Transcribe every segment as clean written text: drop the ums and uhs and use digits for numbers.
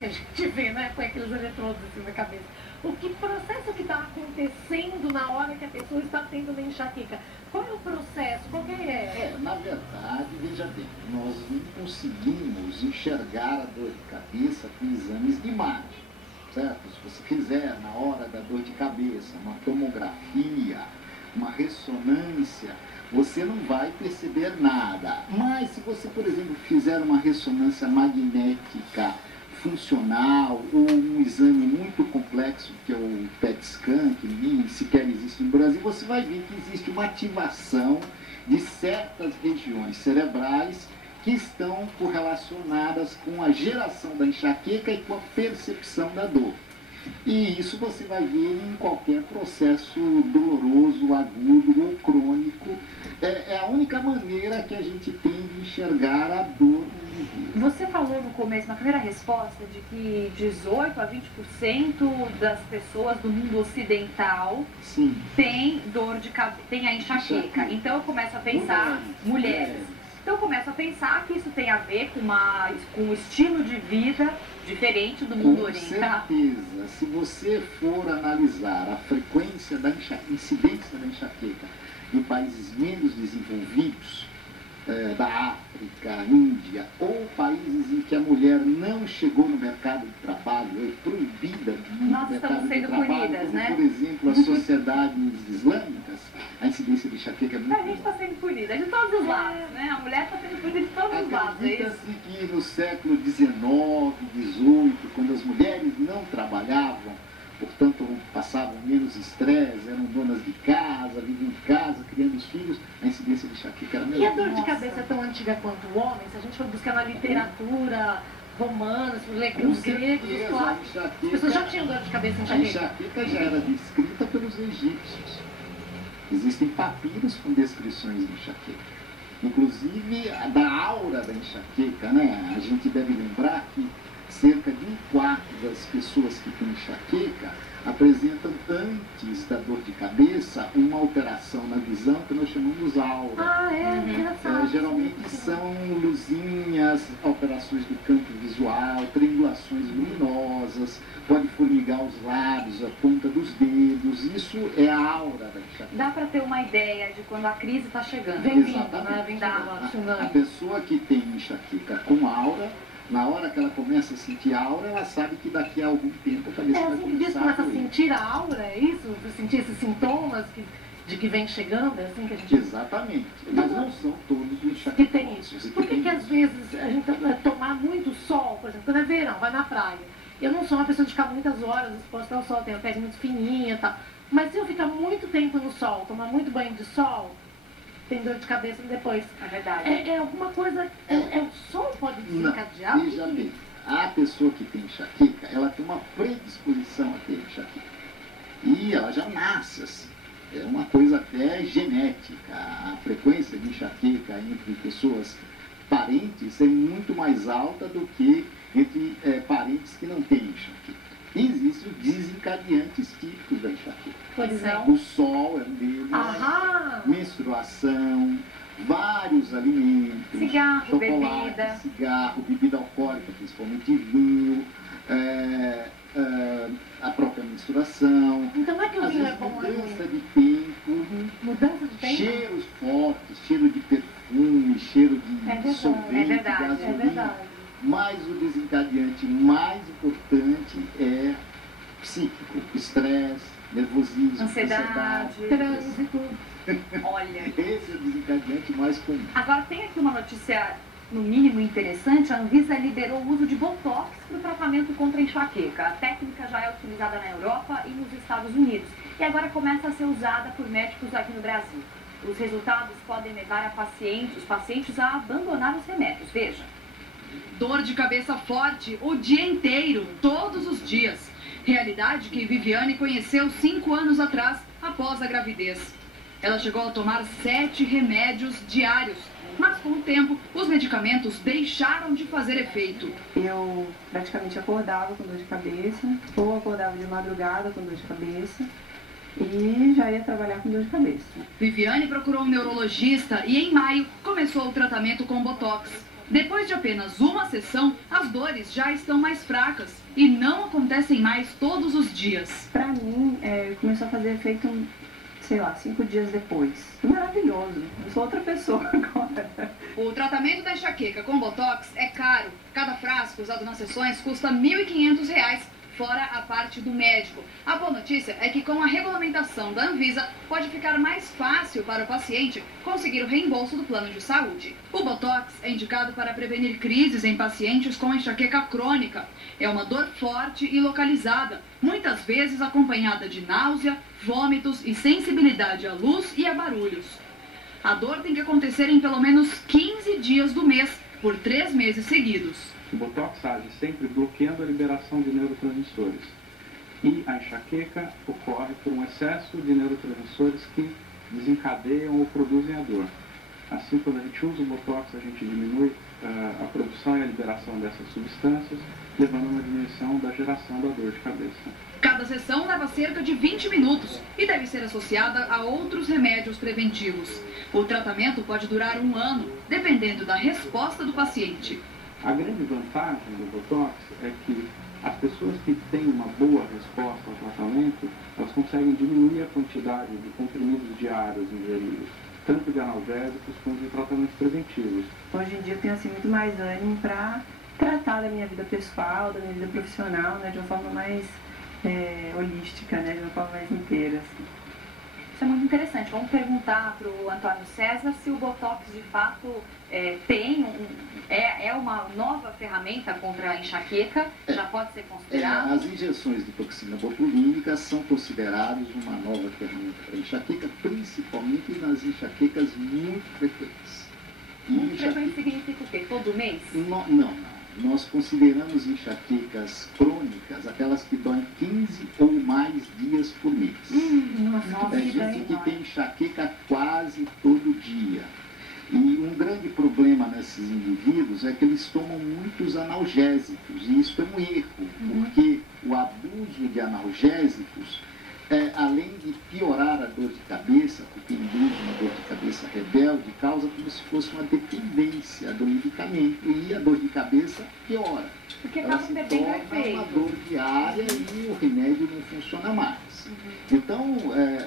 A gente vê, né, com aqueles eletrodos assim na cabeça. O que processo que está acontecendo na hora que a pessoa está tendo uma enxaqueca? Qual é o processo? Qual que é? Na verdade, veja bem, nós não conseguimos enxergar a dor de cabeça com exames de imagem, certo? Se você quiser, na hora da dor de cabeça, uma tomografia, uma ressonância, você não vai perceber nada. Mas se você, por exemplo, fizer uma ressonância magnética funcional ou um exame muito complexo, que é o PET scan, que nem sequer existe no Brasil, você vai ver que existe uma ativação de certas regiões cerebrais que estão correlacionadas com a geração da enxaqueca e com a percepção da dor. E isso você vai ver em qualquer processo doloroso, agudo ou crônico. É a única maneira que a gente tem de enxergar a dor. Você falou no começo, na primeira resposta, de que 18 a 20% das pessoas do mundo ocidental tem dor de cabeça, tem a enxaqueca. Então eu começo a pensar, mulheres. Então eu começo a pensar que isso tem a ver com um estilo de vida diferente do mundo oriental. Com certeza. Se você for analisar a frequência da incidência da enxaqueca em países menos desenvolvidos, da África, Índia, ou países em que a mulher não chegou no mercado de trabalho, é proibida de ir no mercado de trabalho, punidas, como, né? Por exemplo, as sociedades islâmicas, a incidência de enxaqueca é muito A gente está sendo punida de todos os lados, né? A mulher está sendo punida de todos os lados. Acredita-se que no século XIX, XVIII, quando as mulheres não trabalhavam, portanto passavam menos estresse, eram donas de casa, viviam em casa, criando os filhos, a incidência de enxaqueca era menor. E a dor de cabeça é tão antiga quanto o homem? Se a gente for buscar na literatura romana, os gregos, os clássicos, as pessoas já tinham dor de cabeça e enxaqueca? A enxaqueca já era descrita pelos egípcios. Existem papiros com descrições de enxaqueca. Inclusive, da aura da enxaqueca, né? A gente deve lembrar que cerca de 1/4 das pessoas que têm enxaqueca apresentam, antes da dor de cabeça, uma alteração na visão que nós chamamos aura. Engraçado. Geralmente são luzinhas, alterações do campo visual, triangulações luminosas, pode formigar os lábios, a ponta dos dedos. Isso é a aura da enxaqueca. Dá para ter uma ideia de quando a crise está chegando. Exatamente. A pessoa que tem enxaqueca com aura, na hora que ela começa a sentir a aura, ela sabe que daqui a algum tempo a cabeça vai começar começa a sentir a aura, é isso? Sentir esses sintomas de que vem chegando, é assim que a gente... Exatamente. Mas não são todos os enxaquecos. Que tem isso. Por que às vezes a gente tomar muito sol, por exemplo, quando é verão, vai na praia. Eu não sou uma pessoa de ficar muitas horas exposta ao sol, tenho a pele muito fininha e tal. Mas se eu ficar muito tempo no sol, tomar muito banho de sol, tem dor de cabeça depois. É verdade. É alguma coisa... o sol pode desencadear? Não, veja bem. A pessoa que tem enxaqueca, ela tem uma predisposição a ter enxaqueca. E ela já nasce assim. É uma coisa até genética. A frequência de enxaqueca entre pessoas parentes é muito mais alta do que entre parentes que não têm enxaqueca. Existem desencadeantes típicos da enxaqueca. Pois é. O sol é um deles, menstruação, vários alimentos, cigarro, chocolate, bebida alcoólica, principalmente vinho, a própria menstruação. Então não é que o vinho é bom, mudança de tempo, mudança de tempo, cheiros fortes, cheiro de perfume, cheiro de sorvete, gasolina. É verdade. Mas o desencadeante mais importante é psíquico, estresse, nervosismo, ansiedade, trânsito. Olha, esse é o desencadeante mais comum. Agora tem aqui uma notícia, no mínimo interessante. A Anvisa liberou o uso de Botox para o tratamento contra a enxaqueca. A técnica já é utilizada na Europa e nos Estados Unidos. E agora começa a ser usada por médicos aqui no Brasil. Os resultados podem levar os pacientes a abandonar os remédios. Veja. Dor de cabeça forte o dia inteiro, todos os dias. Realidade que Viviane conheceu 5 anos atrás, após a gravidez. Ela chegou a tomar 7 remédios diários, mas com o tempo, os medicamentos deixaram de fazer efeito. Eu praticamente acordava com dor de cabeça, ou acordava de madrugada com dor de cabeça, e já ia trabalhar com dor de cabeça. Viviane procurou um neurologista e em maio começou o tratamento com Botox. Depois de apenas uma sessão, as dores já estão mais fracas e não acontecem mais todos os dias. Pra mim, começou a fazer efeito, sei lá, 5 dias depois. Maravilhoso, eu sou outra pessoa agora. O tratamento da enxaqueca com Botox é caro. Cada frasco usado nas sessões custa R$ 1.500, fora a parte do médico. A boa notícia é que com a regulamentação da Anvisa, pode ficar mais fácil para o paciente conseguir o reembolso do plano de saúde. O Botox é indicado para prevenir crises em pacientes com enxaqueca crônica. É uma dor forte e localizada, muitas vezes acompanhada de náusea, vômitos e sensibilidade à luz e a barulhos. A dor tem que acontecer em pelo menos 15 dias do mês, por 3 meses seguidos. O Botox age sempre bloqueando a liberação de neurotransmissores. E a enxaqueca ocorre por um excesso de neurotransmissores que desencadeiam ou produzem a dor. Assim, quando a gente usa o Botox, a gente diminui a produção e a liberação dessas substâncias, levando a uma diminuição da geração da dor de cabeça. Cada sessão leva cerca de 20 minutos e deve ser associada a outros remédios preventivos. O tratamento pode durar 1 ano, dependendo da resposta do paciente. A grande vantagem do Botox é que as pessoas que têm uma boa resposta ao tratamento, elas conseguem diminuir a quantidade de comprimidos diários ingeridos, tanto de analgésicos quanto de tratamentos preventivos. Hoje em dia eu tenho assim, muito mais ânimo para tratar da minha vida pessoal, da minha vida profissional, né, de uma forma mais holística, né, de uma forma mais inteira. Assim. Isso é muito interessante. Vamos perguntar para o Antônio César se o Botox de fato é uma nova ferramenta contra a enxaqueca, já pode ser considerado? As injeções de toxina botulínica são consideradas uma nova ferramenta para a enxaqueca, principalmente nas enxaquecas muito frequentes. Muito frequente significa o quê? Todo mês? Não. Nós consideramos enxaquecas crônicas, aquelas que doem 15 ou mais dias por mês. Nossa, é gente que tem enxaqueca quase todo dia. E um grande problema nesses indivíduos é que eles tomam muitos analgésicos, e isso é um erro, porque o abuso de analgésicos, além de piorar a dor de cabeça, porque induz uma dor de cabeça rebelde, causa como se fosse uma dependência do medicamento, e a dor de cabeça piora. Porque ela acaba se perdendo torna efeito. uma dor diária e o remédio não funciona mais. Então,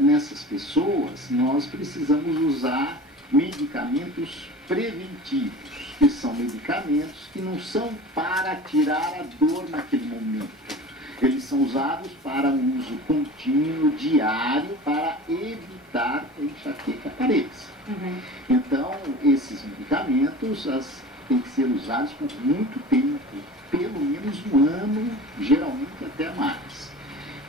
nessas pessoas, nós precisamos usar medicamentos preventivos, que são medicamentos que não são para tirar a dor naquele momento. Eles são usados para um uso contínuo, diário, para evitar que a enxaqueca apareça. Então, esses medicamentos têm que ser usados por muito tempo, pelo menos 1 ano, geralmente até mais.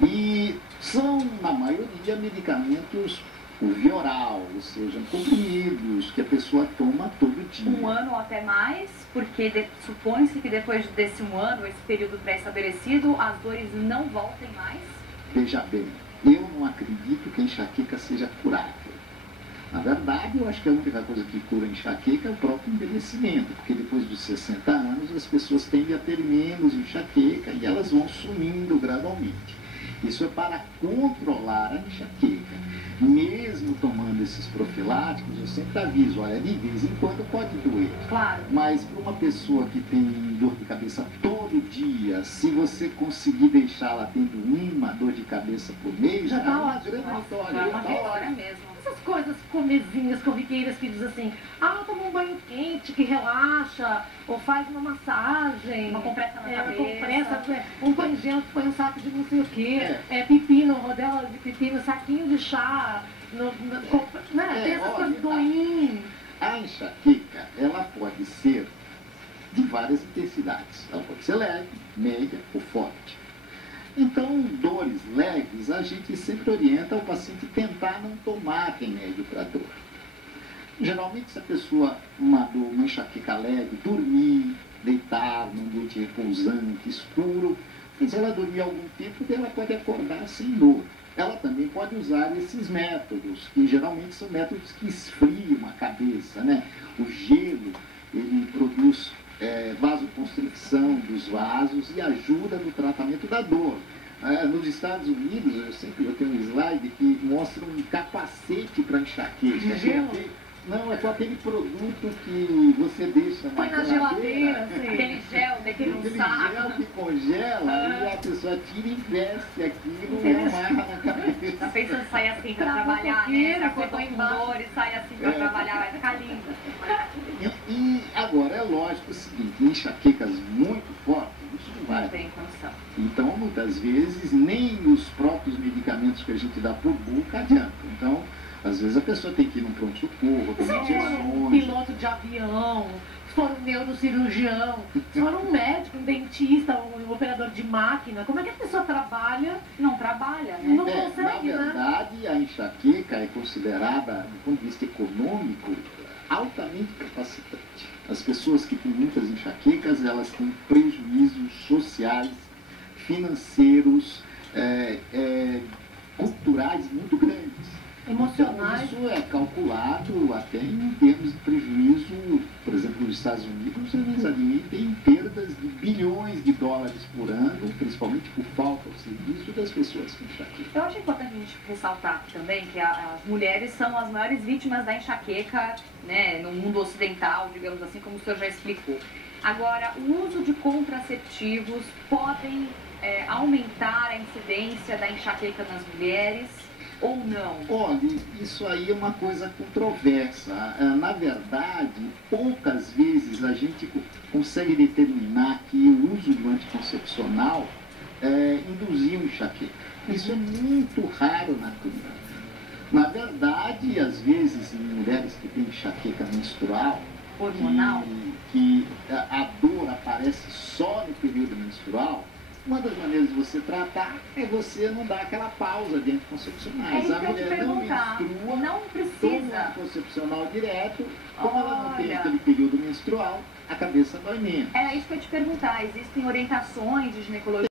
E são, na maioria, medicamentos por via oral, ou seja, comprimidos que a pessoa toma todo dia. 1 ano ou até mais, porque supõe-se que depois desse 1 ano, esse período pré-estabelecido, as dores não voltem mais? Veja bem, eu não acredito que a enxaqueca seja curável. Na verdade, eu acho que a única coisa que cura a enxaqueca é o próprio envelhecimento, porque depois dos 60 anos as pessoas tendem a ter menos enxaqueca e elas vão sumindo gradualmente. Isso é para controlar a enxaqueca. Mesmo tomando esses profiláticos, eu sempre aviso, olha, de vez em quando pode doer. Claro. Mas para uma pessoa que tem dor de cabeça todo dia, se você conseguir deixá-la tendo 1 dor de cabeça por mês, já é uma grande vitória. É uma vitória mesmo. Essas coisas comezinhas, corriqueiras que diz assim, toma um banho quente que relaxa, ou faz uma massagem. Uma compressa na cabeça. Uma compressa, um pano higiênico que põe um saco de não sei o quê, pepino, rodela de pepino, saquinho de chá, tem essas coisas do IN. A enxaqueca, ela pode ser de várias intensidades. Ela pode ser leve, média ou forte. Então, dores leves, a gente sempre orienta o paciente tentar não tomar remédio para dor. Geralmente, se a pessoa, uma enxaqueca leve, dormir, deitar num ambiente repousante, escuro, mas ela dormir algum tempo, ela pode acordar sem dor. Ela também pode usar esses métodos, que geralmente são métodos que esfriam a cabeça, né? O gelo, ele produz vasoconstricção dos vasos e ajuda no tratamento da dor. Nos Estados Unidos, eu tenho um slide que mostra um capacete para enxaqueca. Não, é com aquele produto que você deixa põe na geladeira, assim. Aquele gel, daquele Aquele saco. gel que congela e a pessoa tira e veste aquilo e amarra na cabeça. Tá pensando em sair assim pra Trava trabalhar, um pouquinho, né? Você você acordou põe com embaixo. dor e sai assim pra trabalhar, vai ficar lindo. E agora, é lógico o seguinte, enxaquecas muito fortes, isso não vai. Não tem condição. Então, muitas vezes, nem os próprios medicamentos que a gente dá por boca adiantam. Então, às vezes a pessoa tem que ir num pronto-socorro, Se tomar for um injeções. piloto de avião, se for um neurocirurgião, se for um médico, um dentista, um operador de máquina, como é que a pessoa trabalha? Não trabalha, né? Não Na consegue, né? verdade, a enxaqueca é considerada, do ponto de vista econômico, altamente capacitante. As pessoas que têm muitas enxaquecas, elas têm prejuízos sociais, financeiros, culturais muito grandes. Emocionais. Então, isso é calculado até em termos de prejuízo. Por exemplo, nos Estados Unidos, eles admitem perdas de bilhões de dólares por ano, principalmente por falta ao serviço das pessoas com enxaqueca. Eu acho importante a gente ressaltar aqui também que as mulheres são as maiores vítimas da enxaqueca, né, no mundo ocidental, digamos assim, como o senhor já explicou. Agora, o uso de contraceptivos podem aumentar a incidência da enxaqueca nas mulheres ou não? Olha, isso aí é uma coisa controversa. Na verdade, poucas vezes a gente consegue determinar que o uso do anticoncepcional induziu enxaqueca. Isso é muito raro na clínica. Na verdade, às vezes, em mulheres que têm enxaqueca menstrual, Hormonal? que a dor aparece só no período menstrual, uma das maneiras de você tratar é você não dar aquela pausa de anticoncepcionais. É isso A que eu te mulher não perguntar. menstrua, Não toma precisa. anticoncepcional direto, como ela não tem Olha. aquele período menstrual, a cabeça dói menos. Era isso que eu ia te perguntar. Existem orientações de ginecologia